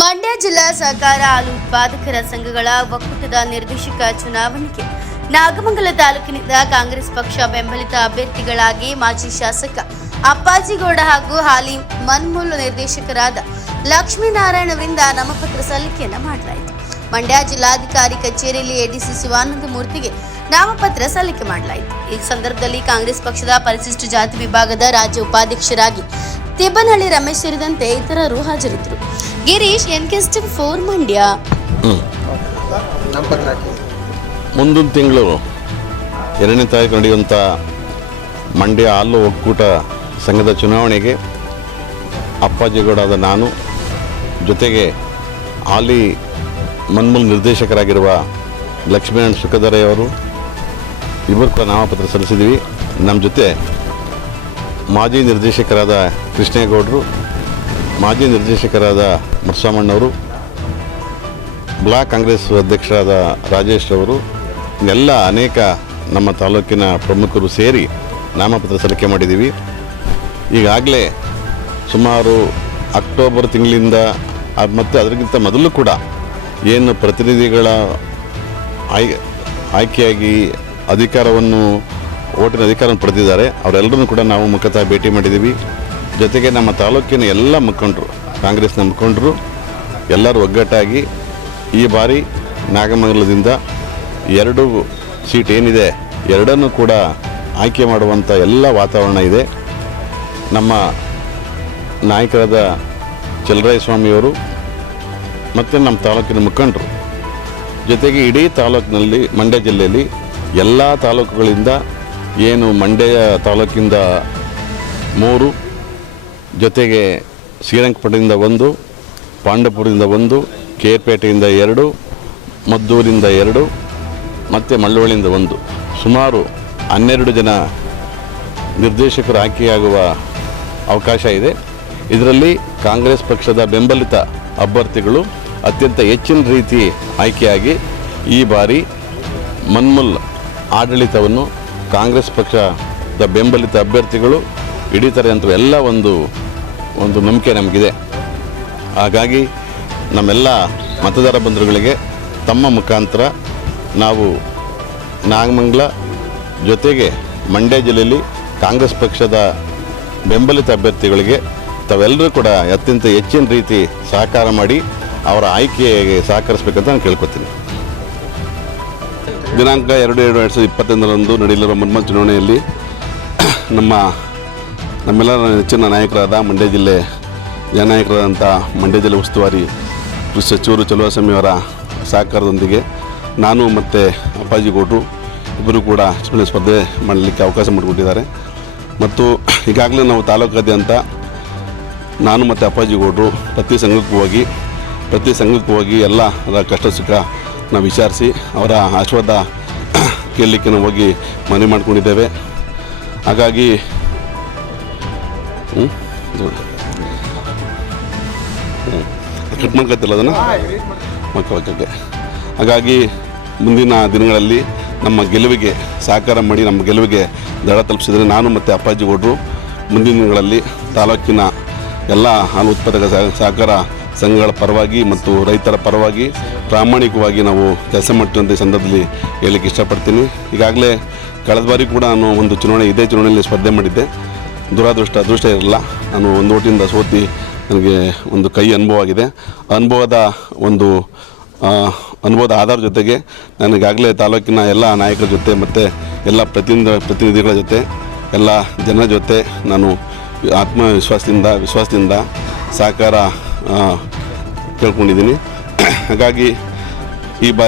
ಮಂಡ್ಯ ಜಿಲ್ಲಾ ಸಹಕಾರ ಹಾಲು ಉತ್ಪಾದಕರ ಸಂಘಗಳ ಒಕ್ಕೂಟದ ನಿರ್ದೇಶಕ ಚುನಾವಣೆಗೆ ನಾಗಮಂಗಲ ತಾಲೂಕಿನಿಂದ ಕಾಂಗ್ರೆಸ್ ಪಕ್ಷ ಬೆಂಬಲಿತ ಅಭ್ಯರ್ಥಿಗಳಾಗಿ ಮಾಜಿ ಶಾಸಕ ಅಪ್ಪಾಜಿಗೌಡ ಹಾಗೂ ಹಾಲಿ ಮನ್ಮೂಲ ನಿರ್ದೇಶಕರಾದ ಲಕ್ಷ್ಮೀನಾರಾಯಣ ಅವರಿಂದ ನಾಮಪತ್ರ ಸಲ್ಲಿಕೆಯನ್ನು ಮಾಡಲಾಯಿತು. ಮಂಡ್ಯ ಜಿಲ್ಲಾಧಿಕಾರಿ ಕಚೇರಿಯಲ್ಲಿ ಎಡಿಸಿ ಶಿವಾನಂದ ಮೂರ್ತಿಗೆ ನಾಮಪತ್ರ ಸಲ್ಲಿಕೆ ಮಾಡಲಾಯಿತು. ಈ ಸಂದರ್ಭದಲ್ಲಿ ಕಾಂಗ್ರೆಸ್ ಪಕ್ಷದ ಪರಿಶಿಷ್ಟ ಜಾತಿ ವಿಭಾಗದ ರಾಜ್ಯ ಉಪಾಧ್ಯಕ್ಷರಾಗಿ ತಿಬ್ಬನಹಳ್ಳಿ ರಮೇಶ್ ಸೇರಿದಂತೆ ಇತರರು ಹಾಜರಿದ್ದರು. ಗಿರೀಶ್ ಎನ್ಕೆಸ್ಟ್ ಫೋರ್ ಮಂಡ್ಯ. ಮುಂದಿನ ತಿಂಗಳು ಎರಡನೇ ತಾರೀಕು ನಡೆಯುವಂಥ ಮಂಡ್ಯ ಹಾಲು ಒಕ್ಕೂಟ ಸಂಘದ ಚುನಾವಣೆಗೆ ಅಪ್ಪಾಜಿಗೌಡಾದ ನಾನು ಜೊತೆಗೆ ಹಾಲಿ ಮನ್ಮೂಲ್ ನಿರ್ದೇಶಕರಾಗಿರುವ ಲಕ್ಷ್ಮೀನಾರಾಯಣ ಸುಖದರೆಯವರು ಇಬ್ಬರು ಕೂಡ ನಾಮಪತ್ರ ಸಲ್ಲಿಸಿದ್ದೀವಿ. ನಮ್ಮ ಜೊತೆ ಮಾಜಿ ನಿರ್ದೇಶಕರಾದ ಕೃಷ್ಣೇಗೌಡರು ಮಾಜಿ ನಿರ್ದೇಶಕರಾದ ಮುರ್ಸಾಮಣ್ಣವರು ಬ್ಲಾಕ್ ಕಾಂಗ್ರೆಸ್ ಅಧ್ಯಕ್ಷರಾದ ರಾಜೇಶ್ ಅವರು ಎಲ್ಲ ಅನೇಕ ನಮ್ಮ ತಾಲೂಕಿನ ಪ್ರಮುಖರು ಸೇರಿ ನಾಮಪತ್ರ ಸಲ್ಲಿಕೆ ಮಾಡಿದ್ದೀವಿ. ಈಗಾಗಲೇ ಸುಮಾರು ಅಕ್ಟೋಬರ್ ತಿಂಗಳಿಂದ ಮತ್ತು ಅದಕ್ಕಿಂತ ಮೊದಲು ಕೂಡ ಏನು ಪ್ರತಿನಿಧಿಗಳ ಆಯ್, ಆಯ್ಕೆಯಾಗಿ ಅಧಿಕಾರವನ್ನು, ಓಟಿನ ಅಧಿಕಾರವನ್ನು ಪಡೆದಿದ್ದಾರೆ. ಅವರೆಲ್ಲರನ್ನು ಕೂಡ ನಾವು ಮುಖತಃ ಭೇಟಿ ಮಾಡಿದ್ದೀವಿ. ಜೊತೆಗೆ ನಮ್ಮ ತಾಲೂಕಿನ ಎಲ್ಲ ಮುಖಂಡರು, ಕಾಂಗ್ರೆಸ್ನ ಮುಖಂಡರು, ಎಲ್ಲರೂ ಒಗ್ಗಟ್ಟಾಗಿ ಈ ಬಾರಿ ನಾಗಮಂಗಲದಿಂದ ಎರಡು ಸೀಟ್ ಏನಿದೆ, ಎರಡನ್ನು ಕೂಡ ಆಯ್ಕೆ ಮಾಡುವಂಥ ಎಲ್ಲ ವಾತಾವರಣ ಇದೆ. ನಮ್ಮ ನಾಯಕರಾದ ಚಲರಾಯ ಸ್ವಾಮಿಯವರು ಮತ್ತು ನಮ್ಮ ತಾಲೂಕಿನ ಮುಖಂಡರು. ಜೊತೆಗೆ ಇಡೀ ತಾಲೂಕಿನಲ್ಲಿ, ಮಂಡ್ಯ ಜಿಲ್ಲೆಯಲ್ಲಿ ಎಲ್ಲ ತಾಲೂಕುಗಳಿಂದ, ಏನು ಮಂಡ್ಯ ತಾಲೂಕಿಂದ ಮೂರು ಜೊತೆಗೆ ಶ್ರೀರಂಗಪಟ್ಟಣದಿಂದ ಒಂದು, ಪಾಂಡವಪುರದಿಂದ ಒಂದು ಕೇರ್ಪೇಟೆಯಿಂದ ಎರಡು, ಮದ್ದೂರಿಂದ ಎರಡು, ಮತ್ತು ಮಳ್ಳವಳ್ಳಿಯಿಂದ ಒಂದು. ಸುಮಾರು ಹನ್ನೆರಡು ಜನ ನಿರ್ದೇಶಕರು ಆಯ್ಕೆಯಾಗುವ ಅವಕಾಶ ಇದೆ. ಇದರಲ್ಲಿ ಕಾಂಗ್ರೆಸ್ ಪಕ್ಷದ ಬೆಂಬಲಿತ ಅಭ್ಯರ್ಥಿಗಳು ಅತ್ಯಂತ ಹೆಚ್ಚಿನ ರೀತಿ ಆಯ್ಕೆಯಾಗಿ ಈ ಬಾರಿ ಮನ್ಮುಲ್ ಆಡಳಿತವನ್ನು ಕಾಂಗ್ರೆಸ್ ಪಕ್ಷದ ಬೆಂಬಲಿತ ಅಭ್ಯರ್ಥಿಗಳು ಹಿಡಿತಾರೆ ಅಂತ ಎಲ್ಲ ಒಂದು ಒಂದು ನಂಬಿಕೆ ನಮಗಿದೆ. ಹಾಗಾಗಿ ನಮ್ಮೆಲ್ಲ ಮತದಾರ ಬಂಧುಗಳಿಗೆ ತಮ್ಮ ಮುಖಾಂತರ ನಾವು ನಾಗಮಂಗಲ ಜೊತೆಗೆ ಮಂಡ್ಯ ಜಿಲ್ಲೆಯಲ್ಲಿ ಕಾಂಗ್ರೆಸ್ ಪಕ್ಷದ ಬೆಂಬಲಿತ ಅಭ್ಯರ್ಥಿಗಳಿಗೆ ತಾವೆಲ್ಲರೂ ಕೂಡ ಅತ್ಯಂತ ಹೆಚ್ಚಿನ ರೀತಿ ಸಹಕಾರ ಮಾಡಿ ಅವರ ಆಯ್ಕೆಗೆ ಸಹಕರಿಸಬೇಕಂತ ನಾನು ಕೇಳ್ಕೊತೀನಿ. ದಿನಾಂಕ ಎರಡು ಎರಡು ಎರಡು ಸಾವಿರದ ಇಪ್ಪತ್ತೊಂದರಂದು ನಡೆಯಲಿರುವ ಮುನ್ಮ ಚುನಾವಣೆಯಲ್ಲಿ ನಮ್ಮ ನಮ್ಮೆಲ್ಲರ ನೆಚ್ಚಿನ ನಾಯಕರಾದ ಮಂಡ್ಯ ಜಿಲ್ಲೆ ಜನನಾಯಕರಾದಂಥ ಮಂಡ್ಯ ಜಿಲ್ಲೆ ಉಸ್ತುವಾರಿ ಕೃಷಿ ಸಚಿವರು ಚಲುವಾಸ್ವಾಮಿಯವರ ಸಹಕಾರದೊಂದಿಗೆ ನಾನು ಮತ್ತು ಅಪ್ಪಾಜಿ ಗೌಡ್ರು ಇಬ್ಬರು ಕೂಡ ಚುನಾವಣೆ ಸ್ಪರ್ಧೆ ಮಾಡಲಿಕ್ಕೆ ಅವಕಾಶ ಮಾಡಿಕೊಟ್ಟಿದ್ದಾರೆ. ಮತ್ತು ಈಗಾಗಲೇ ನಾವು ತಾಲೂಕಾದ್ಯಂತ ನಾನು ಮತ್ತು ಅಪ್ಪಾಜಿ ಗೌಡ್ರು ಪ್ರತಿ ಸಂಘಕ್ಕೂ ಹೋಗಿ ಪ್ರತಿ ಸಂಘಕ್ಕೂ ಹೋಗಿ ಎಲ್ಲ ಅದರ ಕಷ್ಟ ಸುಖ ನಾವು ವಿಚಾರಿಸಿ ಅವರ ಆಶೀರ್ವಾದ ಕೇಳಲಿಕ್ಕೆ ನಾವು ಹೋಗಿ ಮನವಿ ಮಾಡಿಕೊಂಡಿದ್ದೇವೆ. ಹಾಗಾಗಿ ಹ್ಞೂ ಕಟ್ ಮಾಡ್ಕೊತಿಲ್ಲ ಅದನ್ನು? ಓಕೆ ಓಕೆ ಓಕೆ ಹಾಗಾಗಿ ಮುಂದಿನ ದಿನಗಳಲ್ಲಿ ನಮ್ಮ ಗೆಲುವಿಗೆ ಸಹಕಾರ ಮಾಡಿ ನಮ್ಮ ಗೆಲುವಿಗೆ ದಡ ತಲುಪಿಸಿದರೆ ನಾನು ಮತ್ತು ಅಪ್ಪಾಜಿ ಗೌಡರು ಮುಂದಿನ ದಿನಗಳಲ್ಲಿ ತಾಲೂಕಿನ ಎಲ್ಲ ಹಾಲು ಉತ್ಪಾದಕ ಸಹ- ಸಹಕಾರ ಸಂಘಗಳ ಪರವಾಗಿ ಮತ್ತು ರೈತರ ಪರವಾಗಿ ಪ್ರಾಮಾಣಿಕವಾಗಿ ನಾವು ಕೆಲಸ ಮಾಡ್ತೀವಿ ಈ ಸಂದರ್ಭದಲ್ಲಿ ಹೇಳಲಿಕ್ಕೆ ಇಷ್ಟಪಡ್ತೀನಿ. ಈಗಾಗಲೇ ಕಳೆದ ಬಾರಿ ಕೂಡ ನಾನು ಒಂದು ಚುನಾವಣೆ ಇದೇ ಚುನಾವಣೆಯಲ್ಲಿ ಸ್ಪರ್ಧೆ ಮಾಡಿದ್ದೆ. ದುರಾದೃಷ್ಟ, ಅದೃಷ್ಟ ಇರಲ್ಲ. ನಾನು ಒಂದು ಓಟಿಂದ ಸೋತಿ ನನಗೆ ಒಂದು ಕೈ ಅನುಭವ ಆಗಿದೆ ಅನುಭವದ ಒಂದು ಅನುಭವದ ಆಧಾರ ಜೊತೆಗೆ ನನಗಾಗಲೇ ತಾಲೂಕಿನ ಎಲ್ಲ ನಾಯಕರ ಜೊತೆ ಮತ್ತು ಎಲ್ಲ ಪ್ರತಿನಿಧಿ ಪ್ರತಿನಿಧಿಗಳ ಜೊತೆ, ಎಲ್ಲ ಜನರ ಜೊತೆ ನಾನು ಆತ್ಮವಿಶ್ವಾಸದಿಂದ, ವಿಶ್ವಾಸದಿಂದ ಸಹಕಾರ ಕೇಳ್ಕೊಂಡಿದ್ದೀನಿ. ಹಾಗಾಗಿ ಈ ಬಾರಿ